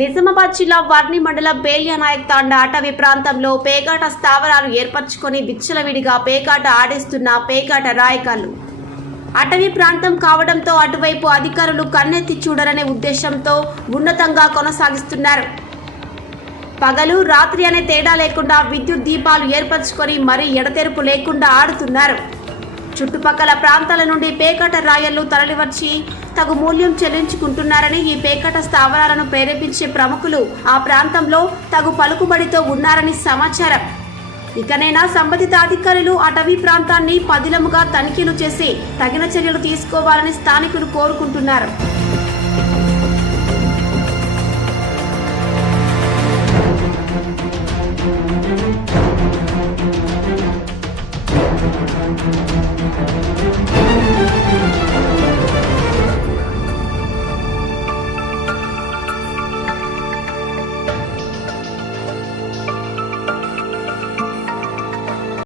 నిజామాబాద్ జిల్లా వర్ని మండలం బేల్యానాయక్ తాండా అటవీ ప్రాంతంలో పేకాట స్థావరాలు ఏర్పరచుకొని విచ్చలవిడిగా పేకాట ఆడేస్తున్న పేకాట రాయకాలు. అటవీ ప్రాంతం కావడంతో అటువైపు అధికారులు కన్నెత్తి చూడరనే ఉద్దేశంతో ఉన్నతంగా కొనసాగిస్తున్నారు. పగలు రాత్రి అనే తేడా లేకుండా విద్యుత్ దీపాలు ఏర్పరచుకొని మరీ ఎడతెరుపు లేకుండా ఆడుతున్నారు. చుట్టుపక్కల ప్రాంతాల నుండి పేకాట రాయళ్లు తరలివచ్చి తగు మూల్యం చెల్లించుకుంటున్నారని, ఈ పేకాట స్థావరాలను ప్రేరేపించే ప్రముఖులు ఆ ప్రాంతంలో తగు పలుకుబడితో ఉన్నారని సమాచారం. ఇకనైనా సంబంధిత అధికారులు అటవీ ప్రాంతాన్ని పదిలముగా తనిఖీలు చేసి తగిన చర్యలు తీసుకోవాలని స్థానికులు కోరుకుంటున్నారు.